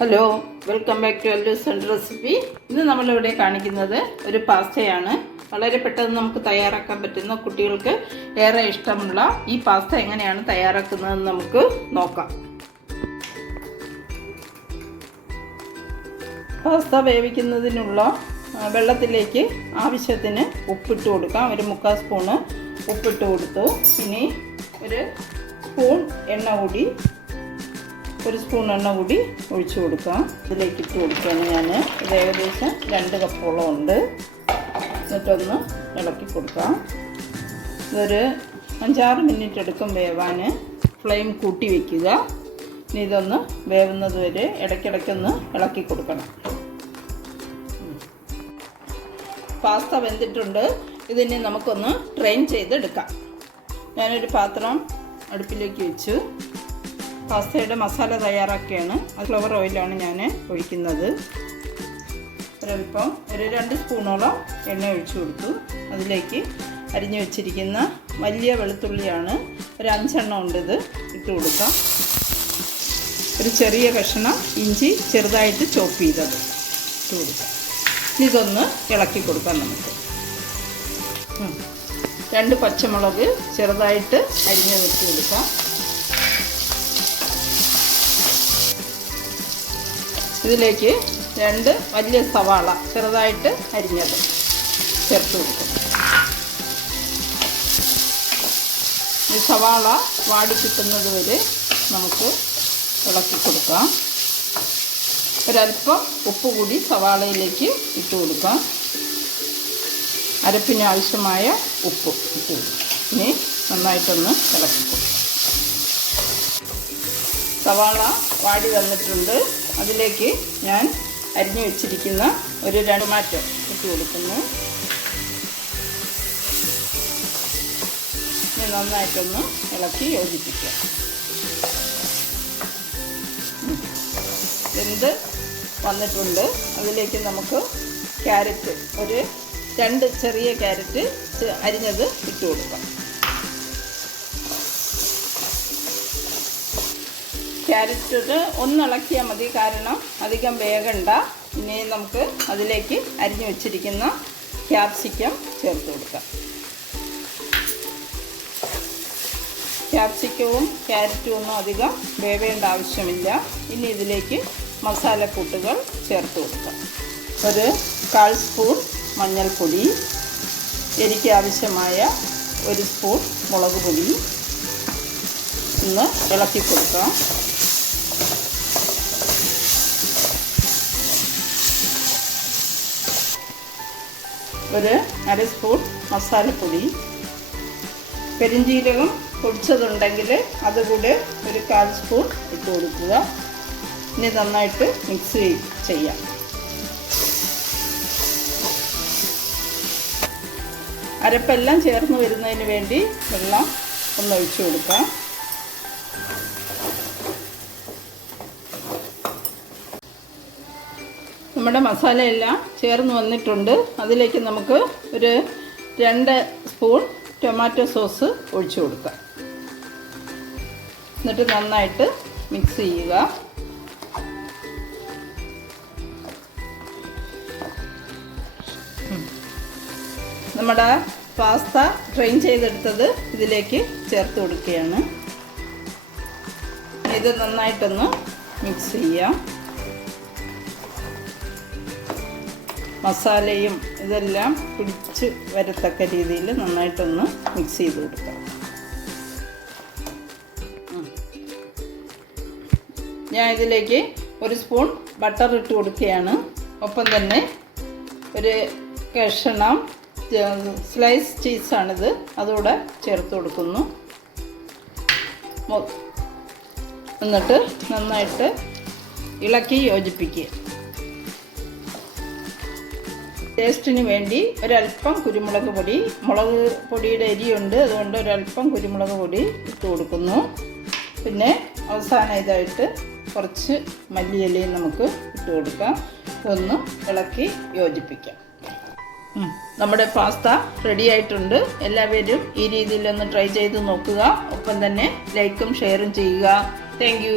Hello welcome back to Allus and recipe ഇന്ന് നമ്മളിവിടെ കാണിക്കുന്നത് ഒരു പാസ്തയാണ്. വളരെ പെട്ടെന്ന് നമുക്ക് തയ്യാറാക്കാൻ പറ്റുന്ന കുട്ടികൾക്ക് ഏറെ ഇഷ്ടമുള്ള ഈ പാസ്ത എങ്ങനെയാണ് തയ്യാറാക്കുന്നതെന്ന് നമുക്ക് നോക്കാം. പാസ്ത വേവിക്കുന്നതിനുള്ള വെള്ളത്തിലേക്ക് ആവശ്യത്തിന് ഉപ്പിട്ട് കൊടുക്കാം. ഒരു മുക്കാൽ സ്പൂണ് ഉപ്പിട്ട് കൊടുത്തു. ഇനി ഒരു സ്പൂൺ എണ്ണ കൂടി ഒരു സ്പൂൺ എണ്ണ കൂടി ഒഴിച്ചു കൊടുക്കാം ഇതിലേക്ക് ഇട്ട് കൊടുക്കുകയാണ് ഞാൻ ഇത് ഏകദേശം രണ്ട് കപ്പോളം ഉണ്ട്. എന്നിട്ടൊന്ന് ഇളക്കി കൊടുക്കാം ഇതൊരു അഞ്ചാറ് മിനിറ്റ് എടുക്കും വേവാൻ ഫ്ലെയിം കൂട്ടി വയ്ക്കുക ഇനി ഇതൊന്ന് വേവുന്നത് വരെ ഇടയ്ക്കിടയ്ക്കൊന്ന് ഇളക്കി കൊടുക്കണം. പാസ്ത വെന്തിട്ടുണ്ട്. ഇതിനെ നമുക്കൊന്ന് ട്രെയിൻ ചെയ്തെടുക്കാം. ഞാനൊരു പാത്രം അടുപ്പിലേക്ക് വെച്ചു. പാസ്തയുടെ മസാല തയ്യാറാക്കിയാണ്. അത് ഫ്ലവർ ഓയിലാണ് ഞാൻ ഒഴിക്കുന്നത്. ഒരൽപ്പം ഒരു രണ്ട് സ്പൂണോളം എണ്ണ ഒഴിച്ചു കൊടുത്തു. അതിലേക്ക് അരിഞ്ഞു വെച്ചിരിക്കുന്ന വലിയ വെളുത്തുള്ളിയാണ് ഒരു അഞ്ചെണ്ണം ഉണ്ട് ഇത് ഇട്ട് കൊടുക്കാം. ഒരു ചെറിയ കഷ്ണം ഇഞ്ചി ചെറുതായിട്ട് ചോപ്പ് ചെയ്തത് ഇട്ട് കൊടുക്കാം. ഇതൊന്ന് ഇളക്കി കൊടുക്കാം നമുക്ക്. രണ്ട് പച്ചമുളക് ചെറുതായിട്ട് അരിഞ്ഞ് വെച്ച് കൊടുക്കാം. ഇതിലേക്ക് രണ്ട് വലിയ സവാള ചെറുതായിട്ട് അരിഞ്ഞത് ചേർത്ത് കൊടുക്കും. ഈ സവാള വാടി കിട്ടുന്നത് വരെ നമുക്ക് ഇളക്കി കൊടുക്കാം. ഒരല്പം ഉപ്പ് കൂടി സവാളയിലേക്ക് ഇട്ട് കൊടുക്കാം. അരപ്പിന് ആവശ്യമായ ഉപ്പ് ഇട്ട് കൊടുക്കാം. ഇനി നന്നായിട്ടൊന്ന് ഇളക്കി കൊടുക്കാം. സവാള വാടി വന്നിട്ടുണ്ട്. അതിലേക്ക് ഞാൻ അരിഞ്ഞു വെച്ചിരിക്കുന്ന ഒരു രണ്ട് മാറ്റം ഇട്ട് കൊടുക്കുന്നു. നന്നായിട്ടൊന്ന് ഇളക്കി യോജിപ്പിക്കുക. വെന്ത് വന്നിട്ടുണ്ട്. അതിലേക്ക് നമുക്ക് ക്യാരറ്റ് ഒരു രണ്ട് ചെറിയ ക്യാരറ്റ് അരിഞ്ഞത് ഇട്ട് കൊടുക്കാം. ക്യാരറ്റ് ഒന്ന് ഇളക്കിയാൽ മതി. കാരണം അധികം വേഗണ്ട. ഇനി നമുക്ക് അതിലേക്ക് അരിഞ്ഞു വെച്ചിരിക്കുന്ന ക്യാപ്സിക്കം ചേർത്ത് കൊടുക്കാം. ക്യാപ്സിക്കവും ക്യാരറ്റും ഒന്നും അധികം വേവേണ്ട ആവശ്യമില്ല. ഇനി ഇതിലേക്ക് മസാലക്കൂട്ടുകൾ ചേർത്ത് കൊടുക്കാം. ഒരു കാൽ സ്പൂൺ മഞ്ഞൾപ്പൊടി എനിക്ക് ആവശ്യമായ ഒരു സ്പൂൺ മുളക് പൊടി ഒന്ന് ഇളക്കി കൊടുക്കാം. ഒരു അര സ്പൂൺ മസാലപ്പൊടി. പെരിഞ്ചീരകം പൊടിച്ചതുണ്ടെങ്കിൽ അതുകൂടെ ഒരു കാൽ സ്പൂൺ ഇട്ട് കൊടുക്കുക. ഇനി നന്നായിട്ട് മിക്സ് ചെയ്യാം. അരപ്പെല്ലാം ചേർന്ന് വരുന്നതിന് വേണ്ടി വെള്ളം ഒന്ന് ഒഴിച്ചു കൊടുക്കാം. നമ്മുടെ മസാലയെല്ലാം ചേർന്ന് വന്നിട്ടുണ്ട്. അതിലേക്ക് നമുക്ക് ഒരു രണ്ട് സ്പൂൺ ടൊമാറ്റോ സോസ് ഒഴിച്ചു കൊടുക്കാം. എന്നിട്ട് നന്നായിട്ട് മിക്സ് ചെയ്യുക. നമ്മുടെ പാസ്ത ട്രെയിൻ ചെയ്തെടുത്തത് ഇതിലേക്ക് ചേർത്ത് കൊടുക്കുകയാണ്. ഇത് നന്നായിട്ടൊന്ന് മിക്സ് ചെയ്യാം. മസാലയും ഇതെല്ലാം പിടിച്ച് വരത്തക്ക രീതിയിൽ നന്നായിട്ടൊന്ന് മിക്സ് ചെയ്ത് കൊടുക്കാം. ഞാൻ ഇതിലേക്ക് ഒരു സ്പൂൺ ബട്ടർ ഇട്ട് കൊടുക്കുകയാണ്. ഒപ്പം തന്നെ ഒരു കഷണം സ്ലൈസ് ചീസാണിത് അതുകൂടെ ചേർത്ത് കൊടുക്കുന്നു. എന്നിട്ട് നന്നായിട്ട് ഇളക്കി യോജിപ്പിക്കുക. ടേസ്റ്റിന് വേണ്ടി ഒരല്പം കുരുമുളക് പൊടി. മുളക് പൊടിയുടെ എരിയുണ്ട് അതുകൊണ്ട് ഒരല്പം കുരുമുളക് പൊടി ഇട്ട് കൊടുക്കുന്നു. പിന്നെ അവസാനം ഇതായിട്ട് കുറച്ച് മല്ലിയിലയും നമുക്ക് ഇട്ട് കൊടുക്കാം. ഒന്ന് ഇളക്കി യോജിപ്പിക്കാം. നമ്മുടെ പാസ്ത റെഡി ആയിട്ടുണ്ട്. എല്ലാവരും ഈ രീതിയിലൊന്ന് ട്രൈ ചെയ്ത് നോക്കുക. ഒപ്പം തന്നെ ലൈക്കും ഷെയറും ചെയ്യുക. താങ്ക്